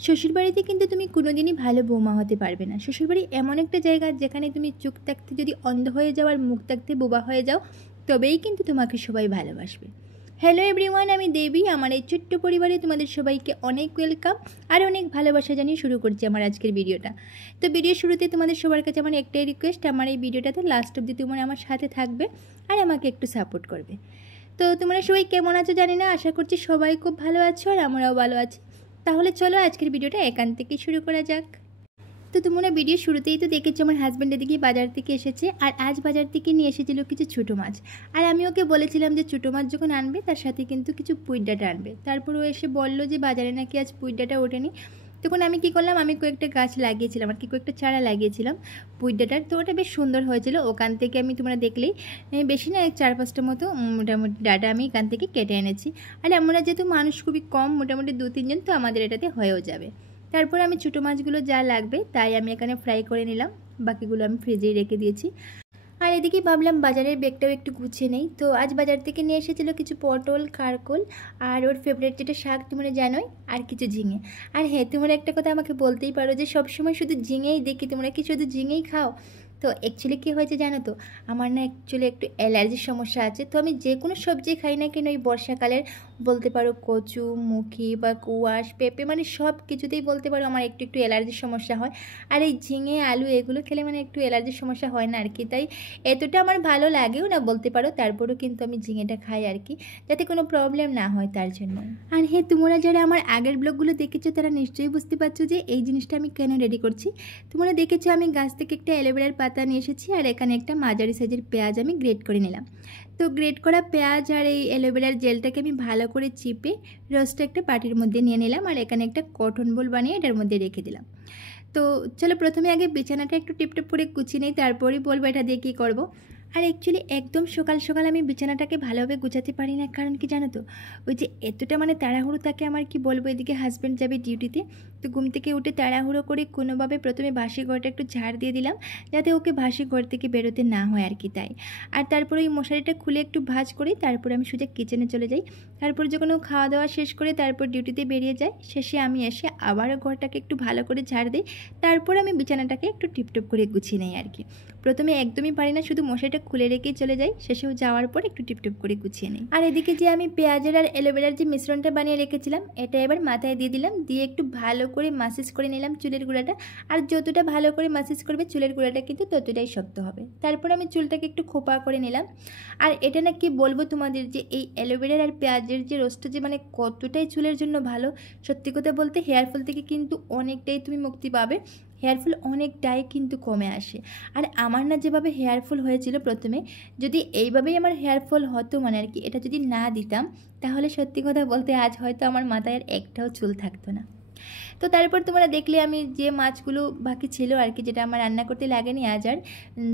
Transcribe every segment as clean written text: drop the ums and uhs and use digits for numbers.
শ্বশুরবাড়িতে কিন্তু তুমি কোনোদিনই ভালো বৌমা হতে পারবে না। শ্বশুরবাড়ি এমন একটা জায়গা যেখানে তুমি চোখ থাকতে যদি অন্ধ হয়ে যাও আর মুখ থাকতে বোবা হয়ে যাও, তবেই কিন্তু তোমাকে সবাই ভালোবাসবে। হ্যালো এভরিওয়ান, আমি দেবী। আমার এই ছোট্ট পরিবারে তোমাদের সবাইকে অনেক ওয়েলকাম আর অনেক ভালোবাসা জানিয়ে শুরু করছি আমার আজকের ভিডিওটা। তো ভিডিও শুরুতে তোমাদের সবার কাছে আমার একটাই রিকোয়েস্ট, আমার এই ভিডিওটাতে লাস্ট অবধি তোমরা আমার সাথে থাকবে আর আমাকে একটু সাপোর্ট করবে। তো তোমরা সবাই কেমন আছো জানি না, আশা করছি সবাই খুব ভালো আছো আর আমরাও ভালো আছি। তাহলে চলো আজকের ভিডিওটা এখান থেকে শুরু করা যাক। তো তোমরা ভিডিও শুরুতেই তো দেখেছো আমার হাজব্যান্ড এদিকে বাজার থেকে এসেছে, আর আজ বাজার থেকে নিয়ে এসেছিল কিছু ছোটো মাছ। আর আমি ওকে বলেছিলাম যে ছোটো মাছ যখন আনবে তার সাথে কিন্তু কিছু পুঁই ডাঁটা আনবে। তারপর ও এসে বললো যে বাজারে নাকি আজ পুঁই ডাঁটা ওঠেনি। তখন আমি কী করলাম, আমি কয়েকটা গাছ লাগিয়েছিলাম আর কি, কয়েকটা চারা লাগিয়েছিলাম পুঁই ডাঁটার। তো ওটা বেশ সুন্দর হয়েছিল। ওখান থেকে আমি তোমরা দেখলেই বেশি না 4-5টা মতো মোটামুটি ডাঁটা আমি এখান থেকে কেটে এনেছি। আর আমরা যেহেতু মানুষ খুবই কম, মোটামুটি 2-3 জন, তো আমাদের এটাতে হয়েও যাবে। তারপর আমি ছোটো মাছগুলো যা লাগবে তাই আমি এখানে ফ্রাই করে নিলাম, বাকিগুলো আমি ফ্রিজেই রেখে দিয়েছি। আর এদিকে ভাবলাম বাজারের ব্যাগটাও একটু গুছিয়ে নেই। তো আজ বাজার থেকে নিয়ে এসেছিলো কিছু পটল, কারকোল আর ওর ফেভারিট যেটা শাক তোমরা জানোই, আর কিছু ঝিঙে। আর হ্যাঁ, তোমরা একটা কথা আমাকে বলতেই পারো যে সবসময় শুধু ঝিঙেই দেখি, তোমরা কি শুধু ঝিঙেই খাও? তো অ্যাকচুয়ালি কী হয়েছে জানো তো, আমার না অ্যাকচুয়ালি একটু অ্যালার্জির সমস্যা আছে। তো আমি যে কোনো সবজি খাই না কেন, ওই বর্ষাকালের বলতে পারো কচু, মুখি বা কুয়াশ, পেঁপে, মানে সব কিছুতেই বলতে পারো আমার একটু একটু অ্যালার্জির সমস্যা হয়। আর এই ঝিঙে, আলু এগুলো খেলে মানে একটু অ্যালার্জির সমস্যা হয় না আর কি। তাই এতটা আমার ভালো লাগেও না বলতে পারো, তারপরেও কিন্তু আমি ঝিঙেটা খাই আর কি, যাতে কোনো প্রবলেম না হয় তার জন্য। আর হ্যাঁ, তোমরা যারা আমার আগের ব্লগগুলো দেখেছো তারা নিশ্চয়ই বুঝতে পারছো যে এই জিনিসটা আমি কেন রেডি করছি। তোমরা দেখেছো আমি গাছ থেকে একটা অ্যালোভেরার পাতা নিয়ে এসেছি, আর এখানে একটা মাঝারি সাইজের পেঁয়াজ আমি গ্রেট করে নিলাম। তো গ্রেট করা পেঁয়াজ আর এই অ্যালোভেরার জেলটাকে আমি ভালো করে চিপে রসটা একটা বাটির মধ্যে নিয়ে নিলাম, আর এখানে একটা কটন বোল বানিয়ে এটার মধ্যে রেখে দিলাম। তো চলো প্রথমে আগে বিছানাটা একটু টিপটপ করে গুছিয়ে নিই, তারপরেই বলবো এটা দিয়ে কী করবো। আর অ্যাকচুয়ালি একদম সকাল সকাল আমি বিছানাটাকে ভালোভাবে গুছাতে পারি না, কারণ কি জানো তো, ওই যে এতটা মানে তাড়াহুড়ো থাকে আমার, কি বলবো, এদিকে হাজব্যান্ড যাবে ডিউটিতে। তো ঘুম থেকে উঠে তাড়াহুড়ো করে কোনোভাবে প্রথমে বাসি ঘরটা একটু ঝাড় দিয়ে দিলাম, যাতে ওকে বাসি ঘর থেকে বেরোতে না হয় আর কি, তাই। আর তারপরে ওই মশারিটা খুলে একটু ভাঁজ করি, তারপরে আমি সোজা কিচেনে চলে যাই। তারপর যখন ও খাওয়া দাওয়া শেষ করে তারপর ডিউটিতে বেরিয়ে যায়, শেষে আমি এসে আবারও ঘরটাকে একটু ভালো করে ঝাড় দিই। তারপর আমি বিছানাটাকে একটু টিপটপ করে গুছিয়ে নেই আর কি। প্রথমে একদমই পারি না, শুধু মশারিটা খুলে রেখেই চলে যাই, শেষেও যাওয়ার পর একটু টিপটপ করে গুছিয়ে নিই। আর এদিকে যে আমি পেঁয়াজের আর অ্যালোভেরার যে মিশ্রণটা বানিয়ে রেখেছিলাম, এটা এবার মাথায় দিয়ে দিলাম, দিয়ে একটু ভালো করে মাসাজ করে নিলাম চুলের গোড়াটা। আর যতটা ভালো করে মাসাজ করবে চুলের গোড়াটা কিন্তু ততটাই শক্ত হবে। তারপর আমি চুলটাকে একটু খোপা করে নিলাম। আর এটা না কি বলবো তোমাদের, যে এই অ্যালোভেরার আর পেঁয়াজের যে রসটা যে মানে কতটাই চুলের জন্য ভালো। সত্যি কথা বলতে হেয়ারফল থেকে কিন্তু অনেকটাই তুমি মুক্তি পাবে, হেয়ারফল অনেকটাই কিন্তু কমে আসে। আর আমার না যেভাবে হেয়ারফল হয়েছিল প্রথমে, যদি এইভাবেই আমার হেয়ারফল হতো মানে আর কি, এটা যদি না দিতাম, তাহলে সত্যি কথা বলতে আজ হয়তো আমার মাথায় আর একটাও চুল থাকতো না। তো তারপর তোমরা দেখলে আমি যে মাছগুলো বাকি ছিল আর কি, যেটা আমার রান্না করতে লাগেনি আজ, আর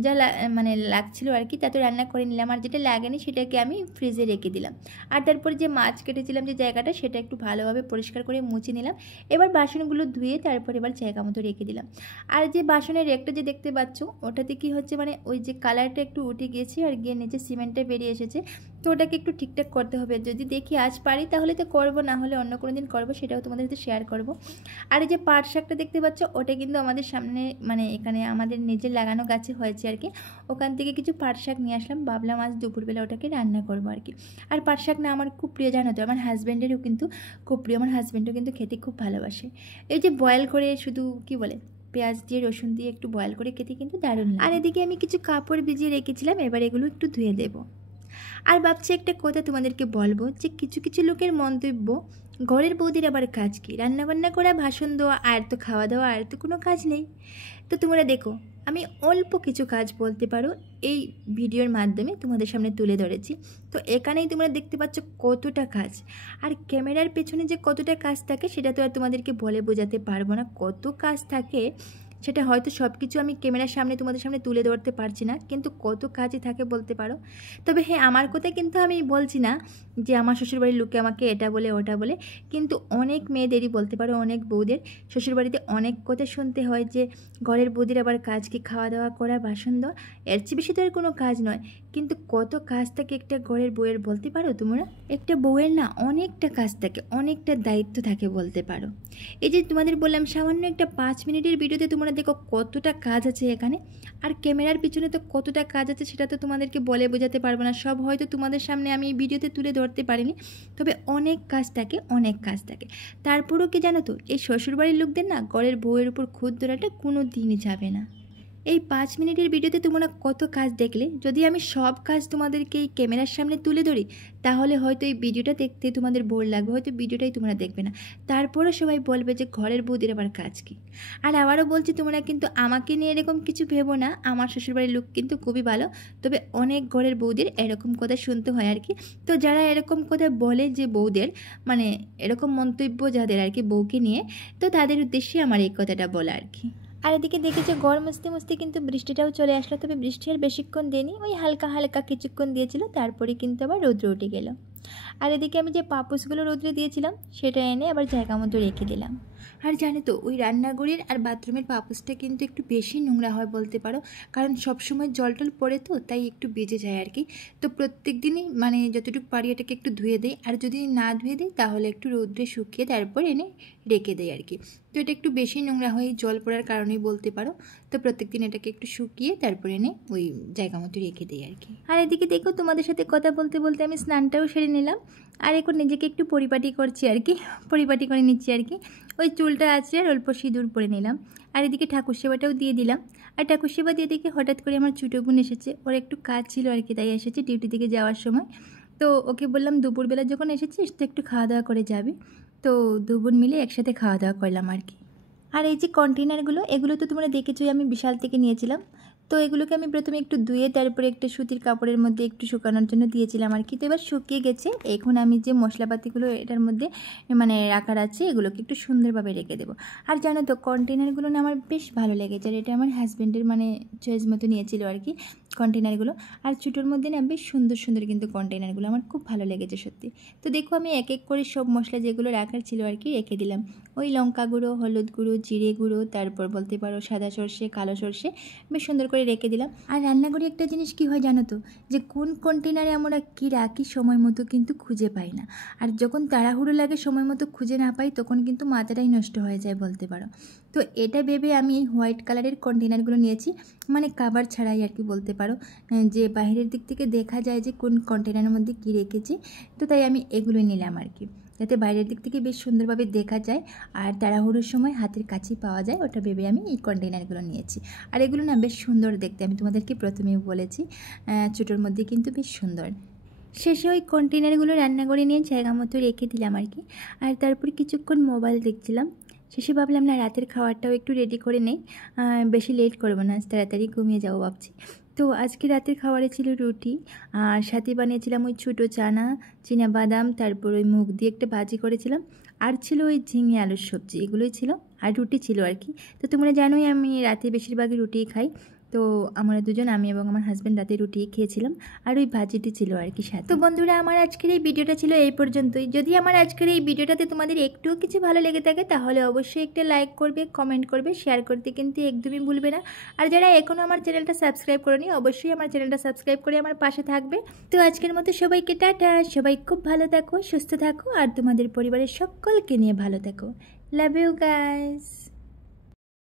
যা মানে লাগছিল আর কি, তা তো রান্না করে নিলাম। আর যেটা লাগেনি সেটাকে আমি ফ্রিজে রেখে দিলাম। আর তারপর যে মাছ কেটেছিলাম যে জায়গাটা, সেটা একটু ভালোভাবে পরিষ্কার করে মুছে নিলাম। এবার বাসনগুলো ধুয়ে তারপর এবার জায়গা মতো রেখে দিলাম। আর যে বাসনের রেকটা যে দেখতে পাচ্ছ, ওটাতে কি হচ্ছে মানে ওই যে কালারটা একটু উঠে গিয়েছে আর গিয়ে নিচে সিমেন্টটা বেরিয়ে এসেছে। তো ওটাকে একটু ঠিকঠাক করতে হবে, যদি দেখি আজ পারি তাহলে তো করবো, না হলে অন্য কোনো দিন করবো, সেটাও তোমাদের সাথে শেয়ার করবো। আর এই যে পাট শাকটা দেখতে পাচ্ছ, ওটা কিন্তু আমাদের সামনে মানে এখানে আমাদের নিজের লাগানো গাছে হয়েছে আর কি। ওখান থেকে কিছু পাট শাক নিয়ে আসলাম, ভাবলাম আজ দুপুরবেলা ওটাকে রান্না করবো আর কি। আর পাট শাক না আমার খুব প্রিয়, জানো তো, আমার হাজব্যান্ডেরও কিন্তু খুব প্রিয়, আমার হাজব্যান্ডও কিন্তু খেতে খুব ভালোবাসে। এই যে বয়েল করে শুধু কি বলে পেঁয়াজ দিয়ে রসুন দিয়ে একটু বয়েল করে খেতে কিন্তু দারুণ লাগে। আর এদিকে আমি কিছু কাপড় ভিজিয়ে রেখেছিলাম, এবার এগুলো একটু ধুয়ে দেবো। আর ভাবছি একটা কথা তোমাদেরকে বলবো, যে কিছু কিছু লোকের মন্তব্য, ঘরের বৌদির আবার কাজ কি, রান্নাবান্না করা, ভাষণ দেওয়া, আর তো খাওয়া দাওয়া, আর তো কোনো কাজ নেই। তো তোমরা দেখো, আমি অল্প কিছু কাজ বলতে পারো এই ভিডিওর মাধ্যমে তোমাদের সামনে তুলে ধরেছি। তো এখানেই তোমরা দেখতে পাচ্ছ কতটা কাজ, আর ক্যামেরার পেছনে যে কতটা কাজ থাকে সেটা তো আর তোমাদেরকে বলে বোঝাতে পারবো না, কত কাজ থাকে সেটা হয়তো সব কিছু আমি ক্যামেরার সামনে তোমাদের সামনে তুলে ধরতে পারছি না, কিন্তু কত কাজই থাকে বলতে পারো। তবে হ্যাঁ, আমার কথা কিন্তু আমি বলছি না যে আমার শ্বশুরবাড়ির লোকে আমাকে এটা বলে ওটা বলে, কিন্তু অনেক মেয়েদেরই বলতে পারো, অনেক বউদের শ্বশুরবাড়িতে অনেক কথা শুনতে হয় যে ঘরের বউদের আবার কাজ কি, খাওয়া দাওয়া করা, বাসন দেওয়া, এর চেয়ে বেশি তো আর কোনো কাজ নয়। কিন্তু কত কাজ থাকে একটা ঘরের বউয়ের বলতে পারো তোমরা। একটা বউয়ের না অনেকটা কাজ থাকে, অনেকটা দায়িত্ব থাকে বলতে পারো। এই যে তোমাদের বললাম সামান্য একটা 5 মিনিটের ভিডিওতে তোমরা দেখো কতটা কাজ আছে এখানে, আর ক্যামেরার পিছনে তো কতটা কাজ আছে সেটা তো তোমাদেরকে বলে বোঝাতে পারবো না। সব হয়তো তোমাদের সামনে আমি এই ভিডিওতে তুলে ধরতে পারিনি, তবে অনেক কাজ থাকে, অনেক কাজ থাকে। তারপরেও কি জানো তো, এই শ্বশুরবাড়ির লোকদের না ঘরের বউয়ের উপর খুদ ধরাটা কোনো দিনই যাবে না। এই 5 মিনিটের ভিডিওতে তোমরা কত কাজ দেখলে, যদি আমি সব কাজ তোমাদেরকে এই ক্যামেরার সামনে তুলে ধরি তাহলে হয়তো এই ভিডিওটা দেখতে তোমাদের বোর লাগবে, হয়তো ভিডিওটাই তোমরা দেখবে না। তারপরে সবাই বলবে যে ঘরের বউদের আবার কাজ কি। আর আবারও বলছি, তোমরা কিন্তু আমাকে নিয়ে এরকম কিছু ভেবো না, আমার শ্বশুরবাড়ির লোক কিন্তু খুবই ভালো, তবে অনেক ঘরের বউদের এরকম কথা শুনতে হয় আর কি। তো যারা এরকম কথা বলে যে বউদের মানে এরকম মন্তব্য যাদের আর কি বউকে নিয়ে, তো তাদের উদ্দেশ্যে আমার এই কথাটা বলা আর কি। আর এদিকে দেখেছো ঘর মুছতে মুছতে কিন্তু বৃষ্টিটাও চলে আসলো, তবে বৃষ্টি আর বেশিক্ষণ দেয়নি, ওই হালকা হালকা কিছুক্ষণ দিয়েছিল, তারপরে কিন্তু আবার রৌদ্র উঠে গেল। আর এদিকে আমি যে পাপোশগুলো রৌদ্রে দিয়েছিলাম সেটা এনে আবার জায়গা মতো রেখে দিলাম। আর জানো তো, ওই রান্নাঘরের আর বাথরুমের পাপোশটা কিন্তু একটু বেশি নোংরা হয় বলতে পারো, কারণ সবসময় জল টল পড়ে তো, তাই একটু বেজে যায় আর কি। তো প্রত্যেক দিনই মানে যতটুকু পারি এটাকে একটু ধুয়ে দেয়, আর যদি না ধুয়ে দিই তাহলে একটু রৌদ্রে শুকিয়ে তারপর এনে রেখে দেয় আর কি। তো এটা একটু বেশি নোংরা হয় জল পড়ার কারণেই বলতে পারো। তো প্রত্যেকদিন এটাকে একটু শুকিয়ে তারপর এনে ওই জায়গা মতো রেখে দেয় আর কি। আর এদিকে দেখো, তোমাদের সাথে কথা বলতে বলতে আমি স্নানটাও সেরে নিলাম, আর এখন নিজেকে একটু পরিপাটি করছি আর কি, পরিপাটি করে নিচ্ছি আর কি। ওই চুলটা আছে আর অল্প সিঁদুর পরে নিলাম, আর এদিকে ঠাকুর সেবাটাও দিয়ে দিলাম। আর ঠাকুর সেবা দিয়ে দেখে হঠাৎ করে আমার ছোটো বোন এসেছে, ওর একটু কাজ ছিল আর কি, তাই এসেছে ডিউটি থেকে যাওয়ার সময়। তো ওকে বললাম দুপুরবেলা যখন এসেছিস তো একটু খাওয়া দাওয়া করে যাবি। তো দু বোন মিলে একসাথে খাওয়া দাওয়া করলাম আর কি। আর এই যে কন্টেনারগুলো, এগুলো তো তোমরা দেখেছোই, আমি বিশাল থেকে নিয়েছিলাম। তো এগুলোকে আমি প্রথমে একটু ধুয়ে তারপরে একটা সুতির কাপড়ের মধ্যে একটু শুকানোর জন্য দিয়েছিলাম আর কি। তো এবার শুকিয়ে গেছে, এখন আমি যে মশলাপাতিগুলো এটার মধ্যে মানে রাখার আছে এগুলোকে একটু সুন্দরভাবে রেখে দেবো। আর জানো তো কন্টেনারগুলো না আমার বেশ ভালো লেগেছে, আর এটা আমার হাজব্যান্ডের মানে চয়েস মতো নিয়েছিল আর কি কন্টেনারগুলো। আর ছোটোর মধ্যে না বেশ সুন্দর সুন্দর কিন্তু কন্টেনারগুলো আমার খুব ভালো লেগেছে সত্যি। তো দেখো আমি এক এক করে সব মশলা যেগুলো রাখার ছিল আর কি রেখে দিলাম। ওই লঙ্কা গুঁড়ো, হলুদ গুঁড়ো, জিরে গুঁড়ো, তারপর বলতে পারো সাদা সর্ষে, কালো সর্ষে, বেশ সুন্দর করে রেখে দিলাম। আর রান্নাঘরে একটা জিনিস কী হয় জানো তো, যে কোন কন্টেনারে আমরা কী রাখি সময় মতো কিন্তু খুঁজে পাই না। আর যখন তাড়াহুড়ো লাগে সময় মতো খুঁজে না পাই তখন কিন্তু মাথাটাই নষ্ট হয়ে যায় বলতে পারো। তো এটা ভেবে আমি এই হোয়াইট কালারের কন্টেনারগুলো নিয়েছি, মানে কাভার ছাড়াই আর কি বলতে পারো, যে বাইরের দিক থেকে দেখা যায় যে কোন কন্টেনারের মধ্যে কী রেখেছি। তো তাই আমি এগুলোই নিলাম আর কি, যাতে বাইরের দিক থেকে বেশ সুন্দরভাবে দেখা যায় আর তাড়াহুড়োর সময় হাতের কাছেই পাওয়া যায়, ওটা ভেবে আমি এই কন্টেনারগুলো নিয়েছি। আর এগুলো না বেশ সুন্দর দেখতে, আমি তোমাদেরকে প্রথমেই বলেছি ছোটোর মধ্যে কিন্তু বেশ সুন্দর। শেষে ওই কন্টেনারগুলো রান্না করে নিয়ে জায়গা মতো রেখে দিলাম আর কি। আর তারপর কিছুক্ষণ মোবাইল দেখছিলাম, শেষে ভাবলাম না রাতের খাবারটাও একটু রেডি করে নেই, বেশি লেট করবো না, তাড়াতাড়ি ঘুমিয়ে যাবো ভাবছি। তো আজকে রাতের খাবারে ছিল রুটি, আর সাথে বানিয়েছিলাম ওই ছোটো চানা, বাদাম, তারপর ওই মুগ দিয়ে একটা ভাজি করেছিলাম, আর ছিল ওই ঝিঙে আলুর সবজি, এগুলোই ছিল, আর রুটি ছিল আর কি। তো তোমরা জানোই আমি রাতে বেশিরভাগই রুটিই খাই, তো আমরা দুজন, আমি এবং আমার হাজব্যান্ড রাতে রুটি খেয়েছিলাম, আর ওই ভাজিটি ছিল আর কি সাথে। তো বন্ধুরা, আমার আজকের এই ভিডিওটা ছিল এই পর্যন্তই। যদি আমার আজকের এই ভিডিওটাতে তোমাদের একটুও কিছু ভালো লেগে থাকে তাহলে অবশ্যই একটা লাইক করবে, কমেন্ট করবে, শেয়ার করতে কিন্তু একদমই ভুলবে না। আর যারা এখনও আমার চ্যানেলটা সাবস্ক্রাইব করেনি অবশ্যই আমার চ্যানেলটা সাবস্ক্রাইব করে আমার পাশে থাকবে। তো আজকের মতো সবাইকে টাটা, সবাই খুব ভালো থাকো, সুস্থ থাকো, আর তোমাদের পরিবারের সকলকে নিয়ে ভালো থাকো। Love you guys.